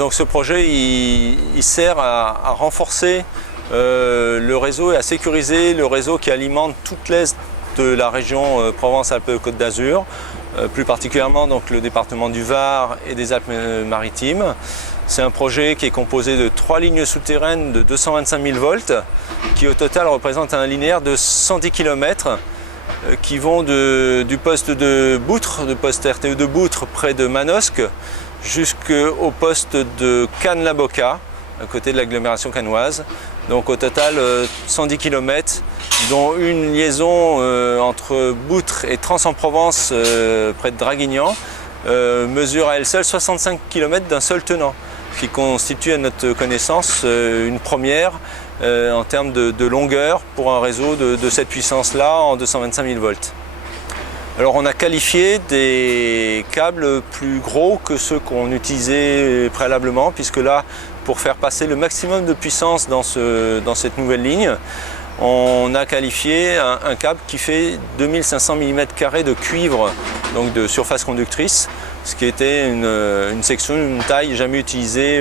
Donc ce projet il sert à renforcer le réseau et à sécuriser le réseau qui alimente toute l'est de la région Provence-Alpes-Côte d'Azur, plus particulièrement donc, le département du Var et des Alpes-Maritimes. C'est un projet qui est composé de 3 lignes souterraines de 225 000 volts qui au total représentent un linéaire de 110 km qui vont du poste de Boutre, de poste RTE de Boutre près de Manosque jusqu'au poste de Cannes-la-Boca à côté de l'agglomération cannoise. Donc au total 110 km dont une liaison entre Boutre et Trans-en-Provence près de Draguignan mesure à elle seule 65 km d'un seul tenant, qui constitue à notre connaissance une première en termes de longueur pour un réseau de cette puissance-là en 225 000 volts. Alors on a qualifié des câbles plus gros que ceux qu'on utilisait préalablement, puisque là, pour faire passer le maximum de puissance dans cette nouvelle ligne, on a qualifié un câble qui fait 2500 mm² de cuivre, donc de surface conductrice, ce qui était une section, une taille jamais utilisée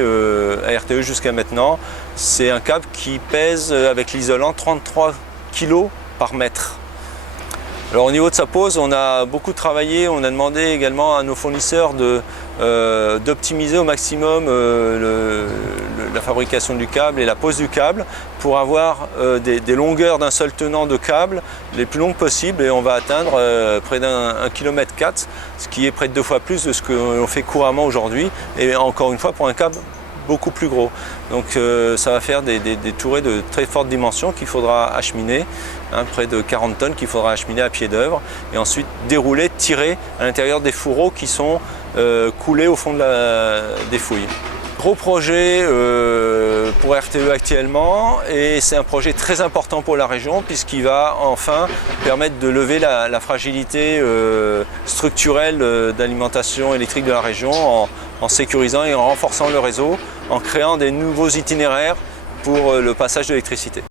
à RTE jusqu'à maintenant. C'est un câble qui pèse avec l'isolant 33 kg par mètre. Alors au niveau de sa pose, on a beaucoup travaillé, on a demandé également à nos fournisseurs d'optimiser au maximum la fabrication du câble et la pose du câble pour avoir des longueurs d'un seul tenant de câble les plus longues possibles, et on va atteindre près d'1,4 km, ce qui est près de 2 fois plus de ce qu'on fait couramment aujourd'hui, et encore une fois pour un câble beaucoup plus gros. Donc ça va faire des tourées de très forte dimension qu'il faudra acheminer, près de 40 tonnes qu'il faudra acheminer à pied d'œuvre, et ensuite dérouler, tirer à l'intérieur des fourreaux qui sont coulés au fond des fouilles. Gros projet pour RTE actuellement, et c'est un projet très important pour la région puisqu'il va enfin permettre de lever la fragilité structurelle d'alimentation électrique de la région en sécurisant et en renforçant le réseau, en créant des nouveaux itinéraires pour le passage de l'électricité.